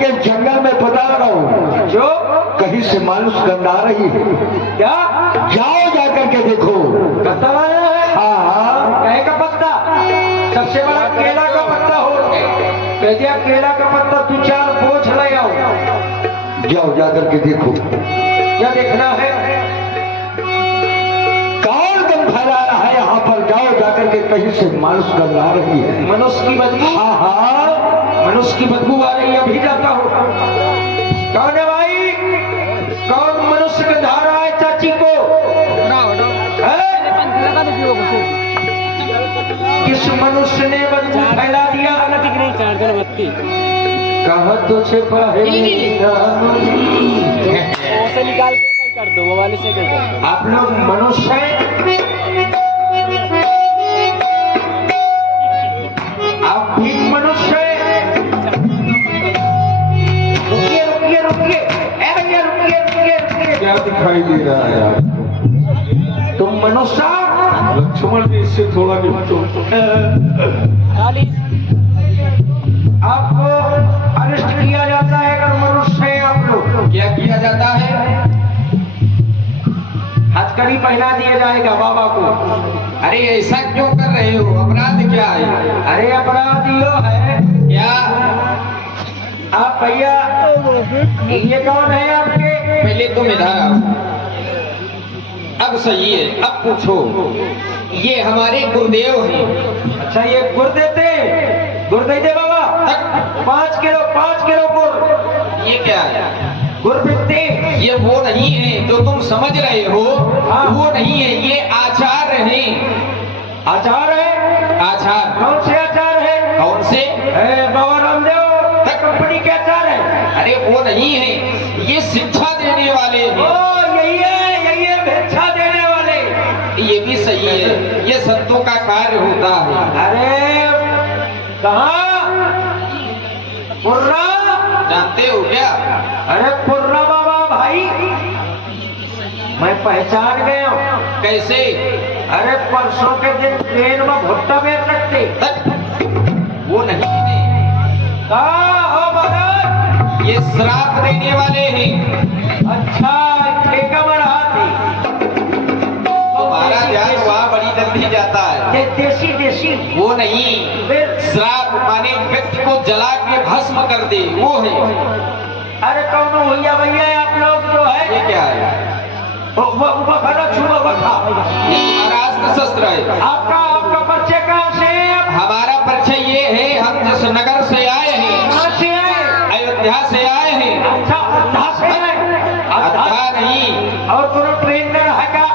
के जंगल में पता लगाओ जो कहीं से मानुष गंदा रही है क्या? जाओ जाकर के देखो। पत्ता लाया है? हाँ कहे का पत्ता? सबसे बड़ा केला का पत्ता हो। कह दिया केला का पत्ता तू 4 बोझ ले आओ। जाओ जाकर के देखो। क्या देखना है? कौन गंध फैला रहा है यहाँ पर? जाओ जाकर के कहीं से मानुष गंध आ रही है। मनुष्य की बदबू? हाँ हाँ मनुष्य की बदबू आ रही है, अभी जाता हूँ। कौन है भाई? कौन मनुष्य का धा रहा है चाची को? किस मनुष्य ने बदबू फैला दिया? कहा तुझे पहले निकाल के कर दो, वो वाले से कर दो। आप लोग मनुष्य हैं? आप भी मनुष्य हैं? रुकिए रुकिए रुकिए, ए भैया रुकिए रुकिए रुकिए। क्या दिखाई दे रहा है आपको? तुम मनुष्य? लक्ष्मण जी इससे थोड़ा निपटो। आपको अरेस्ट किया जाता है अगर मनुष्य हैं आप लोग। क्या किया जाता है? हथकड़ी पहना दिया जाएगा बाबा को। अरे ऐसा क्यों कर रहे हो? अपराध क्या है? अरे अपराध यो है क्या? आप भैया ये कौन है आपके? पहले तुम इधर आओ। अब सही है, अब पूछो। ये हमारे गुरुदेव हैं। अच्छा ये गुर्दे थे? गुर्दे थे बाबा? 5 किलो गुड़। ये क्या है? गुड़ बिकते? ये वो नहीं है जो तुम समझ रहे हो। हाँ। वो नहीं है, ये आचार हैं। आचार है? आचार। कौन से आचार है? कौन से? बाबा रामदेव कंपनी के आचार है? अरे वो नहीं है, ये शिक्षा देने वाले ओ हैं। यही है भिक्षा देने वाले। ये भी सही है, ये संतों का कार्य होता है। अरे कहाँ? पुर्रा? जानते हो क्या? अरे पुर्रा बाबा भाई, मैं पहचान गया हूँ। कैसे? अरे परसों के दिन ट्रेन में भुट्टा बेच रखते। वो नहीं है, कहाँ हो महाराज? ये श्राप देने वाले हैं। अच्छा ठेका में रहा थी। तुम्हारा ध्यान वहाँ बड़ी जल्दी जाता है। देसी देसी वो नहीं, फिर? श्राप माने व्यक्ति को जला के भस्म कर दे, वो है। अरे कौन भैया भैया आप लोग जो है? ये क्या है? बखा छुआ बखा। ये तुम्हारा अस्त्र शस्त्र है। आपका परिचय कहाँ से है? हमारा परिचय ये है, हम जिस नगर से आए हैं, कहाँ से है? अयोध्या से आए हैं। अच्छा अयोध्या से है? अयोध्या नहीं, और दोनों ट्रेन में रहा का?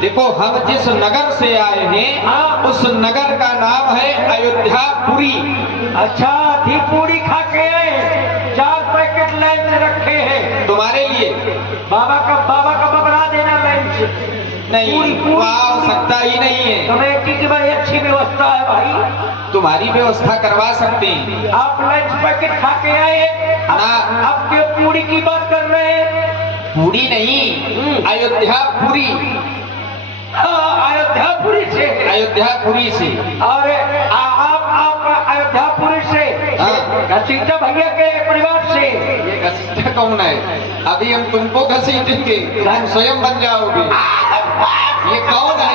देखो हम जिस नगर से आए हैं, हाँ। उस नगर का नाम है अयोध्यापुरी। अच्छा थी पूरी खा के आए? 4 पैकेट लाइन से रखे हैं तुम्हारे लिए बाबा का बबरा देना लंच। नहीं, वो आवश्यकता ही नहीं है। कमेटी की बड़ी अच्छी व्यवस्था है भाई, तुम्हारी व्यवस्था करवा सकते हैं। आप लंच पैकेट खा के आए ना। अब क्यों पूरी की बात कर रहे हैं? पूरी नहीं, अयोध्यापुरी। अयोध्यापुरी से? अयोध्यापुरी से। और आप अयोध्यापुरी से? हाँ। घसीटा भैया के परिवार से? ये घसीटा कौन है? अभी हम तुमको घसीटेंगे, तुम स्वयं बन जाओगे। ये कौन है?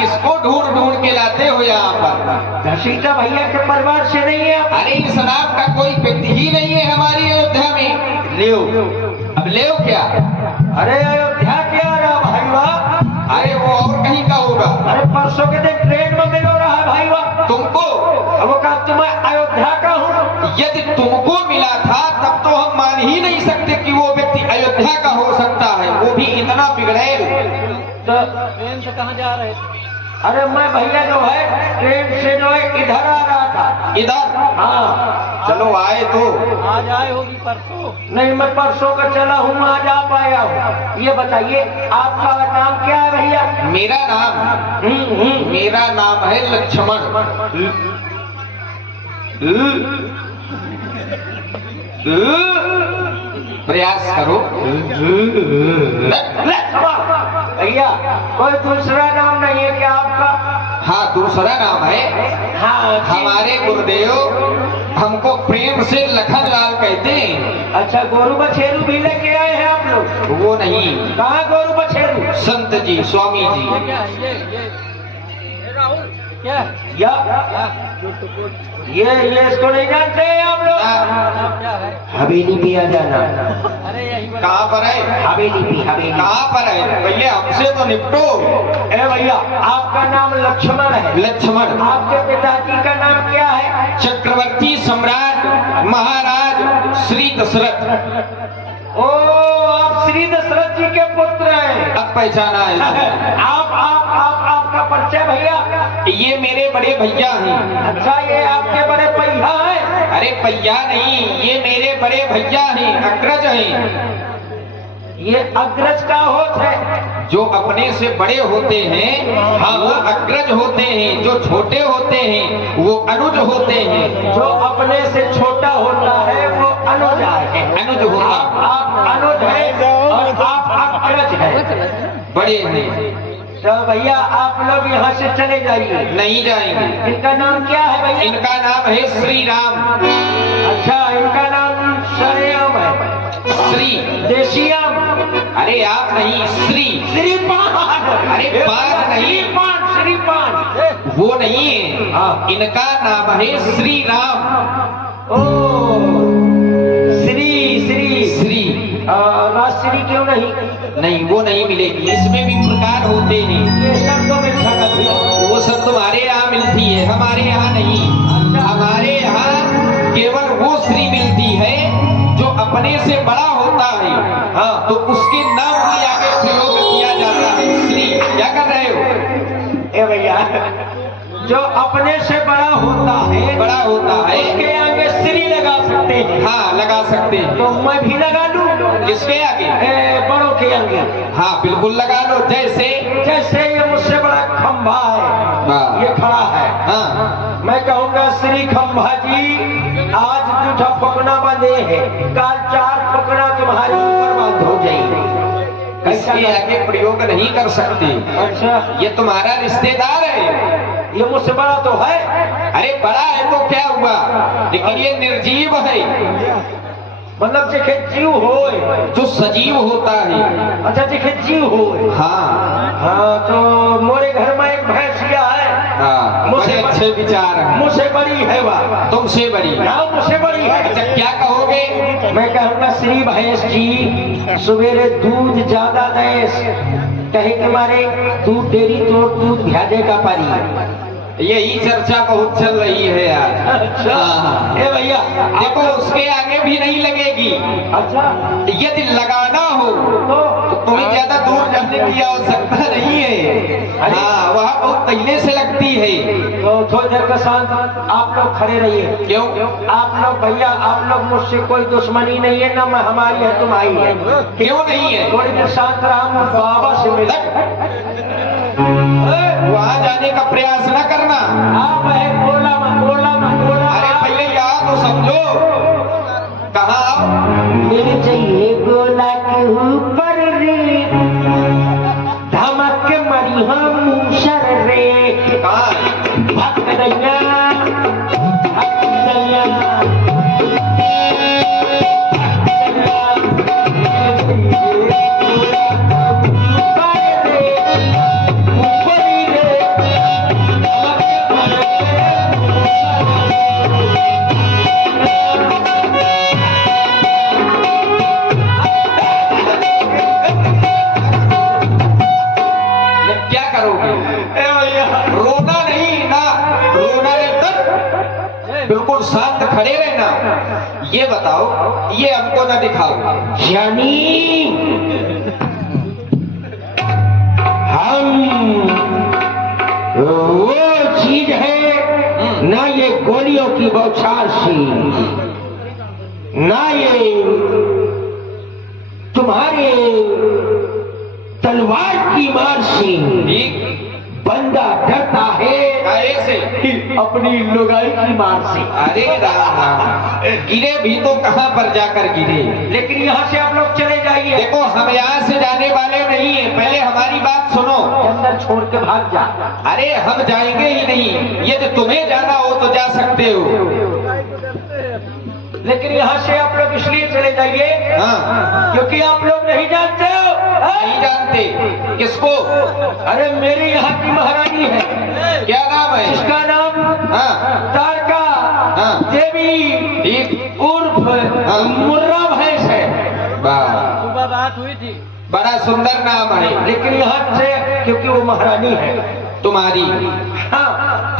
किसको ढूंढ ढूंढ के लाते हो यहाँ पर? घसीटा भैया के परिवार से नहीं है आप? अरे इस नाम का कोई व्यक्ति ही नहीं है हमारी अयोध्या में। ले अब ले क्या? अरे अयोध्या क्या रहा भाई वाह? अरे वो और कहीं का होगा। अरे परसों के दिन ट्रेन में मिलो रहा है भाई वाह। तुमको? अब वो कहा तुम्हें अयोध्या का हूँ। यदि तुमको मिला था तब तो हम मान ही नहीं सकते कि वो व्यक्ति अयोध्या का हो सकता है, वो भी इतना बिगड़ैल। तो ट्रेन से कहाँ जा रहे थे? अरे मैं भैया जो है ट्रेन से जो है इधर आ रहा था। इधर? हाँ चलो आए तो। आज आए होगी परसों? नहीं मैं परसों का चला हूँ, आज आ पाया हूँ। ये बताइए आपका नाम क्या है भैया? मेरा नाम? मेरा नाम है लक्ष्मण। प्रयास करो। भैया कोई दूसरा नाम नहीं है क्या आपका? हाँ दूसरा नाम है। हाँ हमारे गुरुदेव हमको प्रेम से लखन लाल कहते हैं। अच्छा, गोरू बछेरू भी लेके आए हैं आप लोग? वो नहीं, कहाँ गोरू बछेरू? संत जी, स्वामी ये जी। क्या है? ये राहुल क्या है? या क्या ये इसको नहीं जानते हैं आप लोग? क्या है? हवेली पे आ जाना। अरे यही बता। कहाँ पर है? हवेली पे, हवेली। कहाँ पर है भैया? हमसे तो निपटो। ए भैया, आपका नाम लक्ष्मण है। लक्ष्मण। आपके पिताजी का नाम क्या है? चक्रवर्ती सम्राट महाराज श्री दशरथ। ओ, आप श्री दशरथ जी के पुत्र हैं। अब पहचाना है। आपका परिचय भैया? ये मेरे बड़े भैया हैं। अच्छा, ये आपके बड़े भैया हैं? अरे भैया नहीं, ये मेरे बड़े भैया हैं, अग्रज हैं। ये अग्रज का होत है? जो अपने से बड़े होते हैं हाँ वो अग्रज होते हैं, जो छोटे होते हैं वो अनुज होते हैं। जो अपने से छोटा होता है वो अनुज है। अनुज होता। आप अनुज है और आप अग्रज है, बड़े हैं। तो भैया आप लोग यहाँ से चले जाइए। नहीं जाएंगे। इनका नाम क्या है भैया? इनका नाम है श्री राम। अच्छा, इनका नाम सरेआम है? श्री देशियाम? अरे आप नहीं, श्री। श्रीपान? अरे पान नहीं, श्रीपान। वो नहीं है। हाँ। इनका नाम है श्री राम। ओ, श्री श्री श्री। राजश्री क्यों नहीं? नहीं, वो नहीं मिलेगी। इसमें भी प्रकार होते हैं। ये सब तो मिल सकता है। वो सब तुम्हारे यहाँ मिलती है, हमारे यहाँ नहीं। हमारे यहाँ केवल वो श्री मिलती है जो अपने से बड़ा होता है। हाँ, तो उसके नाम के आगे प्रयोग किया जाता है श्री। क्या कर रहे हो? ए भैया, जो अपने से बड़ा होता है, बड़ा होता है, उसके आगे श्री लगा सकते हैं। हाँ लगा सकते हैं। तो मैं भी लगा लूं? किसके आगे? बड़ों के आगे। हाँ बिल्कुल लगा लो। जैसे जैसे ये मुझसे बड़ा खंभा है, हाँ। ये खड़ा है, हाँ मैं कहूँगा श्री खंभा जी, आज जूठा फकना बंधे है, कल 4 फकना तुम्हारे ऊपर बंद हो जाएगी। इसके आगे प्रयोग नहीं कर सकते। अच्छा, ये तुम्हारा रिश्तेदार है। ये मुझसे बड़ा तो है। अरे बड़ा है तो क्या हुआ, लेकिन ये निर्जीव है। मतलब देखे जीव हो, जो सजीव होता है। अच्छा देखे जीव हो। हाँ हाँ, तो मोरे घर में एक भैंसिया है। हाँ, बड़े अच्छे विचार हैं। मुझसे बड़ी है वह। तुमसे बड़ी? हाँ, मुझसे बड़ी है। अच्छा क्या कहोगे? मैं कहूँगा श्री भैंस जी, सवेरे दूध ज्यादा दे, कहे के मारे दूध डेरी तो दूध भ्याजे का पारी। यही चर्चा बहुत चल रही है यार। अच्छा, हाँ। ए भैया देखो उसके आगे भी नहीं लगेगी। अच्छा, यदि लगाना हो तो तुम्हें ज्यादा दूर जाने की आवश्यकता नहीं है। हाँ वहाँ बहुत पहले से लगती है। तो थोड़ी देर का शांत आप लोग खड़े रहिए। क्यों? आप लोग भैया, आप लोग मुझसे कोई दुश्मनी नहीं है, ना मैं हमारी है तुम्हारी है। क्यों नहीं है? थोड़ी देर शांत रहा, मैं बाबा से मिल। वहाँ जाने का प्रयास न करना। आप है बोला मत। अरे पहले यहाँ तो समझो कहाँ आओ। मेरे चाहिए गोला के ऊपर रे, धमक के मरी हम मूसर रे। कहाँ? भक्त दैया, भक्त दैया। क्या करोगे? रोना नहीं ना, रोना नहीं तक बिल्कुल शांत खड़े रहना। ये बताओ, ये हमको ना दिखाओ। यानी हम वो चीज है ना, ये गोलियों की बौछार सी, ना ये तुम्हारे तलवार की मार सी। ठीक। बंदा डरता है ऐसे अपनी लुगाई की मार से। अरे राम, गिरे भी तो कहाँ पर जाकर गिरे। लेकिन यहाँ से आप लोग चले जाइए। देखो हम यहाँ से जाने वाले नहीं है, पहले हमारी बात सुनो। अंदर छोड़ के भाग जा। अरे हम जाएंगे ही नहीं, यदि तुम्हें जाना हो तो जा सकते हो। लेकिन यहाँ से आप लोग इसलिए चले जाइए हाँ क्योंकि आप लोग नहीं जानते हो। नहीं जानते किसको? अरे मेरे यहाँ की महारानी है, क्या नाम है? जिसका नाम हाँ तारका हाँ। देवी ठीक। उर्फ मुर्रा भैंस है। वाह, सुबह बात हुई थी। बड़ा सुंदर नाम है। लेकिन यहाँ से क्योंकि वो महारानी है तुम्हारी? हाँ,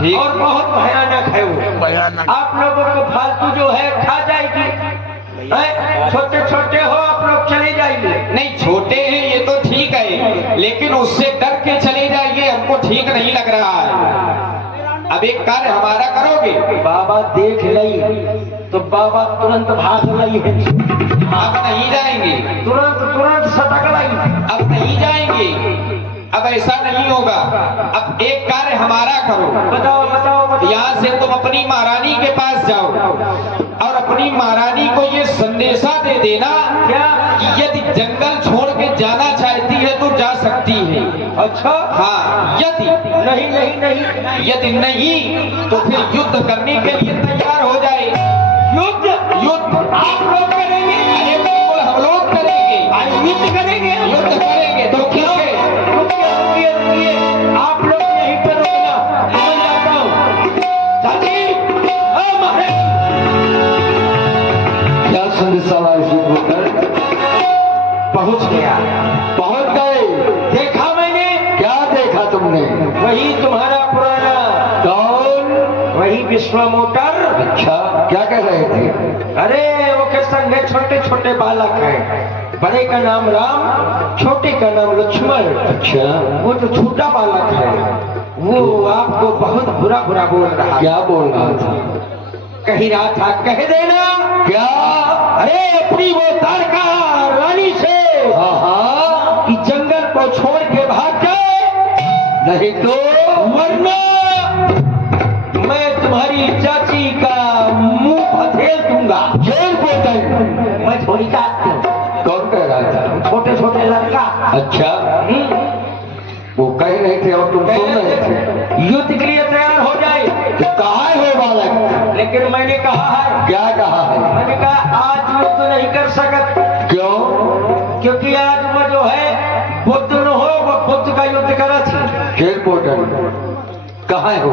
ठीक। और बहुत भयानक है वो। आप लोगों को फालतू जो है खा जाएगी। छोटे छोटे हो आप लोग चले जाइए। नहीं, छोटे हैं ये तो ठीक है, लेकिन उससे डर के चले जाइए हमको ठीक नहीं लग रहा है। अब एक कार्य हमारा करोगे? बाबा देख लई तो बाबा तुरंत भाग लई है। अब नहीं जाएंगे, तुरंत तुरंत सटक लई। अब नहीं जाएंगे, अब ऐसा नहीं होगा। अब एक कार्य हमारा करो। बताओ बताओ बताओ। यहाँ से तुम अपनी महारानी के पास जाओ और अपनी महारानी को ये संदेशा दे देना क्या? कि यदि जंगल छोड़ के जाना चाहती है तो जा सकती है। अच्छा हाँ, यदि नहीं नहीं नहीं, यदि नहीं तो फिर युद्ध करने के लिए तैयार हो जाए। युद्ध युद्ध आप लोग करेंगे? अरे बिल्कुल हम लोग करेंगे। युद्ध करेंगे? युद्ध करेंगे तो ठीक है। रुकिए रुकिए रुकिए, आप लोग यहीं पर रुकना, मैं जाता हूँ। चाची, क्या संदेशा लाए शिवपुत्र? पहुंच गया। पहुंच गए? देखा मैंने। क्या देखा तुमने? वही तुम्हारा पुराना, कौन? वही विश्व मोटर। अच्छा, क्या कह रहे थे? अरे वो के संग में छोटे छोटे बालक हैं। बड़े का नाम राम, छोटे का नाम लक्ष्मण। अच्छा, वो जो छोटा बालक है वो आपको बहुत बुरा बुरा बोल रहा है। क्या बोल रहा था? कह रहा था कह देना। क्या? अरे अपनी वो तारका रानी से हाँ हाँ, कि जंगल को छोड़ के भाग जाए, नहीं तो वरना मैं तुम्हारी चाची का मुंह हथेल दूंगा। जेल पोतन। मैं थोड़ी का कौन कह रहा था? छोटे छोटे लड़का। अच्छा, वो कह रहे थे और तुम सुन रहे थे। युद्ध के लिए तैयार हो जाए। तो कहाँ है वो बालक? लेकिन मैंने कहा है, क्या कहा है? मैंने कहा आज युद्ध नहीं कर सकत। क्यों? क्योंकि आज वो जो है बुद्ध न हो, वो बुद्ध का युद्ध करा थी। जेल पोतन कहाँ है वो?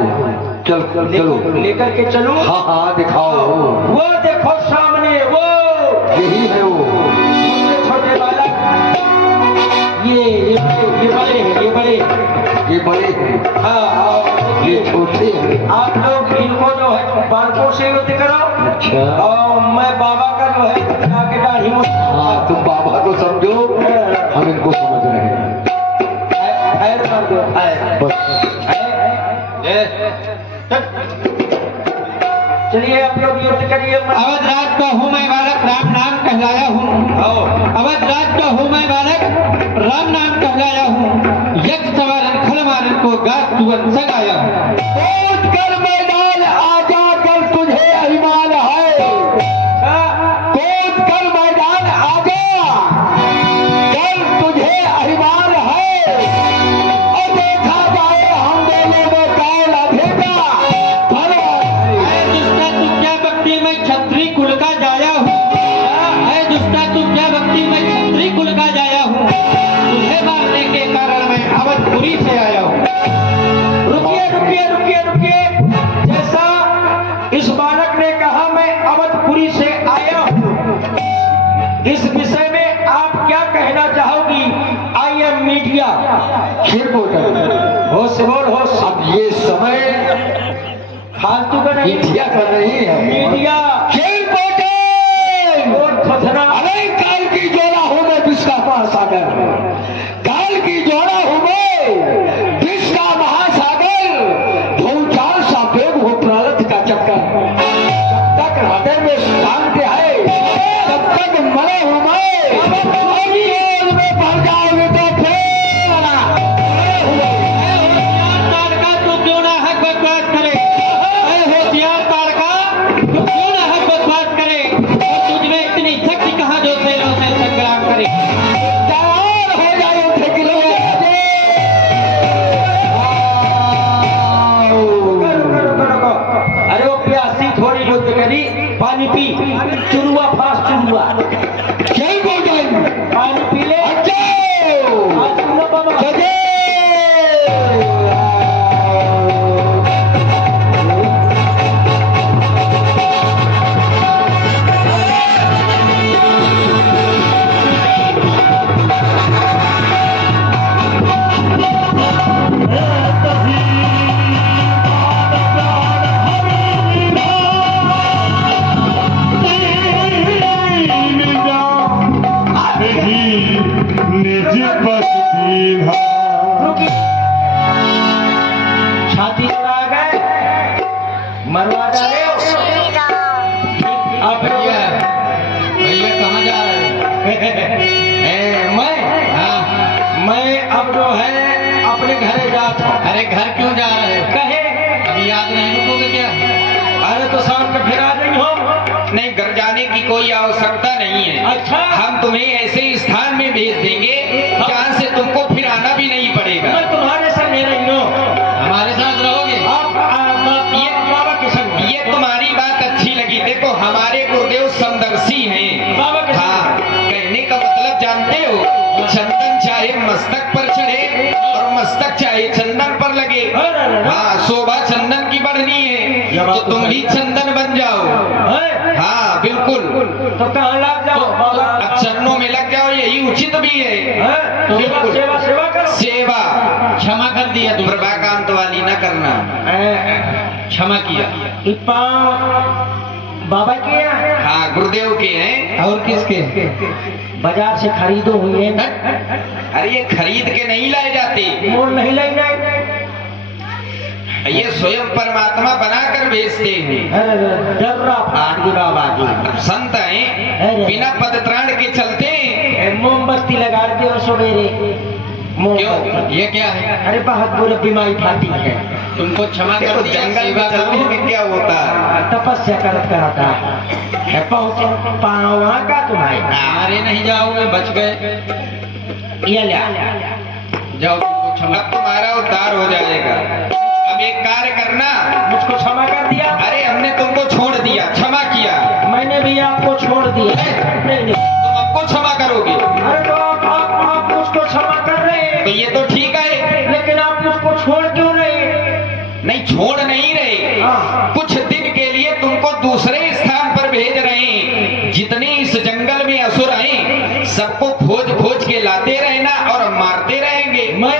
चल चलो, लेकर के चलो। हाँ हाँ दिखाओ। वो देखो सामने वो, यही है वो। छोटे छोटे बालक। ये बड़े हैं, ये बड़े। ये बड़े हैं, हाँ, और ये छोटे हैं। आप लोग इनको जो है बालकों से युद्ध करो। अच्छा, और मैं बाबा का जो है जाके दाढ़ी मुछ। हाँ तुम बाबा को समझो, हम इनको समझ रहे हैं। खैर कर दो, खैर। बस चलिए आप लोग युद्ध करिए। अवध राज का हूँ मैं बालक, राम नाम कहलाया हूँ। अवध राज का हूँ मैं बालक, राम नाम कहलाया हूँ। यज्ञ सवारन खल मारन को गात तुवन सगाया हूँ। कूद कर मैदान आजा, कर तुझे अभिमान है। कूद कर मैदान आजा, कर तुझे अभिमान है। और देखा जाए हम दोनों में कौन अधिका भला। दुष्टा तू क्या भक्ति में क्षत्रिय कुल का जाया हूँ। दुष्टा तू क्या भक्ति में क्षत्रिय कुल का जाया हूँ। तुझे मारने के कारण मैं अवधपुरी से आया हूँ। रुकिए रुकिए रुकिए रुकिए, जैसा इस बालक ने कहा मैं अवधपुरी से आया हूँ, इस विषय में आप क्या कहना चाहोगी? I am media. जेल पोतन, होश बोल होश। अब ये समय फालतू का नहीं, मीडिया का नहीं है। मीडिया। जेल पोतन, और खतना। अरे काल की जोड़ा हूँ मैं विश्व का महासागर। काल की जोड़ा हूँ मैं विश्व का महासागर। भूचाल सा वेग हो प्रारब्ध का चक्कर। जब तक हृदय में शांति है तब तक मरे हूँ मैं। अभी रोज में भर जाओगे तो फिर तारका तू क्यों ना हक बकवास करे। होशियार तारका पानी पी, चुरुआ फास चुरुआ, जय गोविंद पानी पी ले। जय आज तू न बाबा। जय छाती लगा गए, मरवा डाले हो। अब भैया भैया कहाँ जा रहे हैं? मैं अब जो है अपने घरे जाता। अरे घर क्यों जा रहे हैं? कहे अभी याद नहीं रुकोगे क्या? अरे तो शाम को फिर आ जाएंगे हम। नहीं, घर जाने की कोई आवश्यकता नहीं है। अच्छा। हम तुम्हें ऐसे स्थान में भेज देंगे जहाँ से तुमको फिर आना भी नहीं पड़ेगा। मैं तुम्हारे संग नहीं रही हूँ। हमारे साथ रहोगे? बाबा के संग। ये तुम्हारी बात अच्छी लगी। देखो, हमारे गुरुदेव समदर्शी हैं। बाबा के हाँ, संग। कहने का मतलब जानते हो, चंदन चाहे मस्तक पर चढ़े और मस्तक चाहे चंदन पर लगे। हाँ, शोभा चंदन की बढ़नी है, तो तुम भी चंदन बन जाओ। हाँ बिल्कुल। तो कहाँ लग जाओ बाबा? अब चरणों में लग जाओ, यही उचित भी है। सेवा सेवा सेवा करो। सेवा क्षमा कर दिया, तुम प्रभाकांत वाली न करना। क्षमा किया। ये पाँव बाबा के हैं? हाँ, गुरुदेव के हैं। और किसके? बाजार से खरीदो हुए हैं। अरे ये खरीद के नहीं लाए जाते, मोल नहीं ले गए। ये स्वयं परमात्मा बनाकर भेजते हैं। डर्रा फाड़ बाबा की। अब संत हैं, बिना पदत्राण के चलते हैं। मोमबत्ती लगा दे और सवेरे क्यों? ये क्या है? अरे बहुत बुरी बीमारी फाटी है। तुमको क्षमा कर दिया। जंगल में चलने में क्या होता है? तपस्या करता है। पहुंचे पाँव का तुम्हारे। अरे नहीं जाओगे, बच गए। ये ले जाओ, तुमको क्षमा। अब तुम्हारा उद्धार हो जाएगा। अब एक कार्य करना, मुझको क्षमा कर दिया। अरे हमने तुमको छोड़ दिया, क्षमा किया। मैंने भी आपको छोड़ दिया। नहीं तुम हमको क्षमा करोगे अरे तो आप मुझको क्षमा कर रहे हैं, तो ये तो ठीक है। लेकिन आप मुझको छोड़ क्यों रहे? नहीं, छोड़ नहीं रहे। हाँ। कुछ दिन के लिए तुमको दूसरे स्थान पर भेज रहे हैं। जितने इस जंगल में असुर हैं, सबको खोज खोज के लाते रहना और मारते रहेंगे। मैं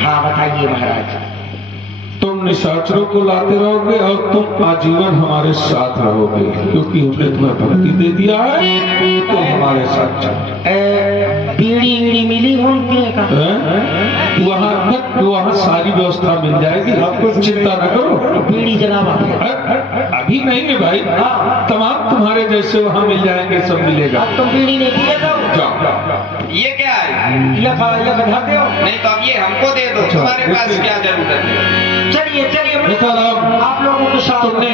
हाँ बताइए महाराज। तुम निशाचरों को लाते रहोगे और तुम आजीवन हमारे साथ रहोगे, क्योंकि हमने तुम्हें भक्ति दे दिया है, तो हमारे साथ चलो। बीड़ी ईड़ी मिली उनके का? वहाँ सारी व्यवस्था मिल जाएगी, आपको चिंता न करो। बीड़ी जलावा अभी नहीं है भाई, तमाम तुम्हारे जैसे वहाँ मिल जाएंगे, सब मिलेगा। अब तुम बीड़ी नहीं पिए तो जाओ। ये क्या है? ये बधा दो। नहीं तो अब ये हमको दे दो, तुम्हारे पास क्या जरूरत है? चलिए चलिए आप लोगों के साथ तुमने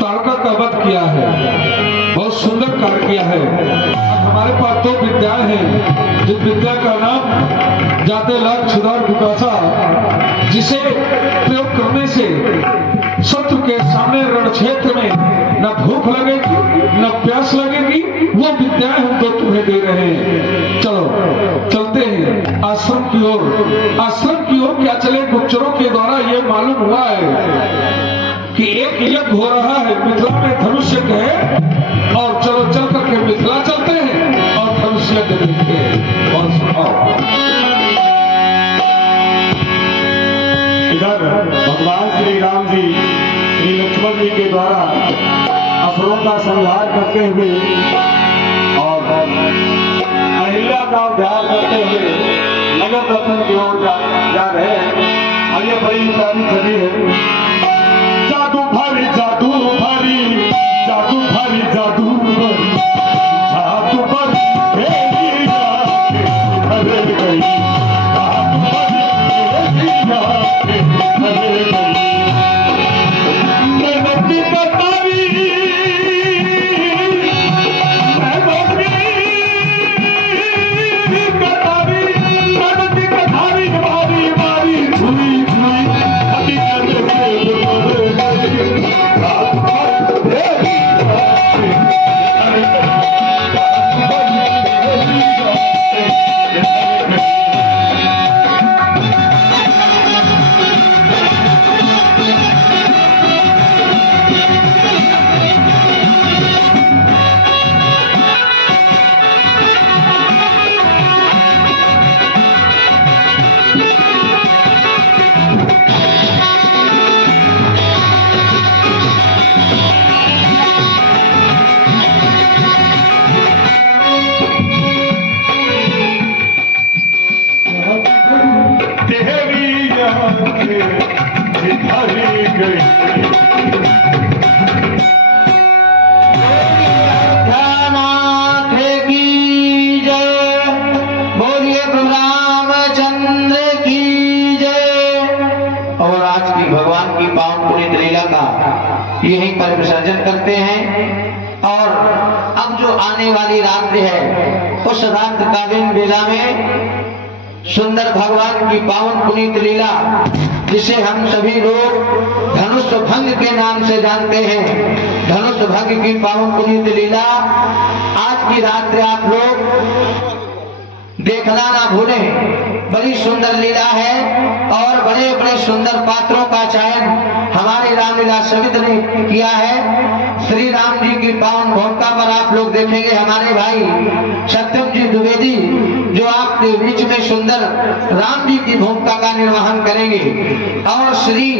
तारका का वध किया है, बहुत सुंदर कार्य किया है। अब हमारे पास दो विद्याएं हैं, जिस विद्या का नाम जाते लाख सुधार विकासा, जिसे प्रयोग करने से शत्रु के सामने रण क्षेत्र में न भूख लगेगी न प्यास लगेगी। वो विद्याएं हम तो तुम्हें दे रहे हैं। चलो चलते हैं आश्रम की ओर। आश्रम की ओर क्या चले? गुप्तचरों के द्वारा ये मालूम हुआ है कि एक यज्ञ हो रहा है, मिथिला में धनुष्य है, और चलो चल करके मिथिला चलते हैं और धनुष्य देखते हैं। और सुनाओ, इधर भगवान श्री राम जी श्री लक्ष्मण जी के द्वारा असुरों का संहार करते हुए और अहिल्या का उद्धार करते हुए नगर दर्शन की ओर जा रहे हैं। और ये बड़ी उतारी छवि है। जादू भरी जादू भरी जादू भरी जादू भरी जादू भरी भेजी जाके हरे गई, जादू भरी भेजी जाके हरे गई। मैं नदी कतारी, मैं नदी कतारी, मैं नदी कतारी मारी मारी छुई छुई हकीकत से गुजर गई। रात भर भेजी यहीं पर विसर्जन करते हैं। और अब जो आने वाली रात्रि है, उस रात्रिकालीन बेला में सुंदर भगवान की पावन पुनीत लीला, जिसे हम सभी लोग धनुष भंग के नाम से जानते हैं, धनुष भंग की पावन पुनीत लीला आज की रात्रि आप लोग देखना ना भूलें। बड़ी सुंदर लीला है और बड़े बड़े सुंदर पात्रों का चयन हमारे रामलीला समिति ने किया है। श्री राम जी की पावन भूमिका पर आप लोग देखेंगे हमारे भाई सत्यम जी द्विवेदी, जो आपके बीच में सुंदर राम जी की भूमिका का निर्वहन करेंगे। और श्री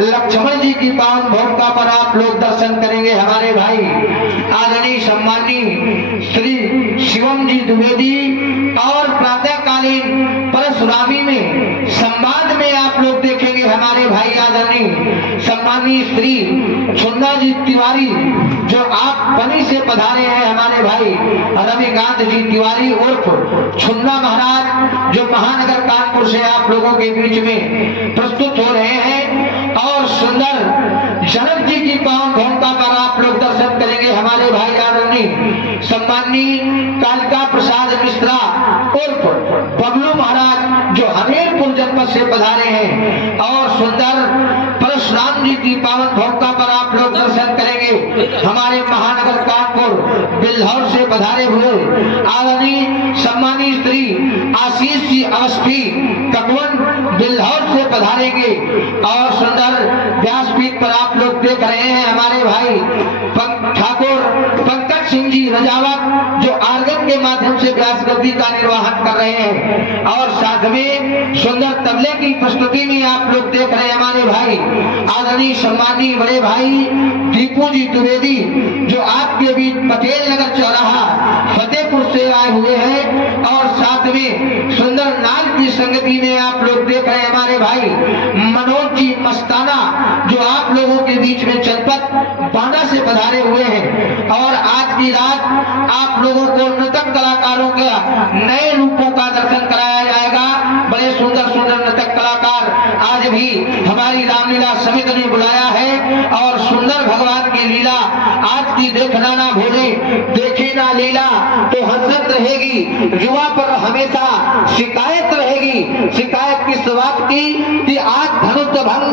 लक्ष्मण जी की पावन भूमिका पर आप लोग दर्शन करेंगे हमारे भाई आदरणीय सम्माननीय श्री शिवम जी द्विवेदी। और प्रातःकालीन परशुरामी में संवाद में आप लोग देखेंगे हमारे भाई आदरणीय सम्माननीय श्री छुन्ना जी तिवारी, जो आप बनी से पधारे हैं हमारे भाई रविकांत जी तिवारी उर्फ छुन्ना महाराज, जो महानगर कानपुर से आप लोगों के बीच में प्रस्तुत हो रहे हैं। और सुंदर जनक जी की पावन भूमिका पर आप लोग दर्शन करेंगे हमारे भाई आदरणीय सम्माननीय कालिका प्रसाद मिश्रा उर्फ बबलू महाराज, जो हमीरपुर जनपद से पधारे हैं। और सुंदर परशुराम जी की पावन भूमिका पर आप लोग दर्शन करेंगे हमारे महानगर कानपुर बिल्हौर से पधारे हुए आदरणीय सम्मानीय श्री आशीष जी अवस्थी कटवन बिल्हौर से पधारेंगे। और सुंदर व्यासपीठ पर आप लोग देख रहे हैं हमारे भाई ठाकुर पंकज सिंह जी रजावत, जो आर्गन के माध्यम से व्यास गद्दी का निर्वहन कर रहे हैं। और साथ में सुंदर तबले की प्रस्तुति में आप लोग देख रहे हैं हमारे भाई आदरणीय सम्माननीय बड़े भाई दीपू जी द्विवेदी, जो आपके बीच पटेल नगर चौराहा फतेहपुर से आए हुए हैं। और साथ में सुंदर नाल की संगति में आप लोग देख रहे हैं हमारे भाई मनोज जी मस्ताना, जो आप लोगों के बीच में जनपद बांदा से पधारे हुए हैं। और आज की रात आप लोगों को नृतक कलाकारों के नए रूपों का दर्शन कराया जाएगा। बड़े सुंदर सुंदर नृतक कलाकार आज भी हमारी रामलीला समिति ने बुलाया है। और सुंदर भगवान की लीला आज की देखना ना भूले, देखे ना लीला तो हसरत रहेगी, युवा पर हमेशा शिकायत रहेगी। शिकायत किस बात की कि आज धनुष भंग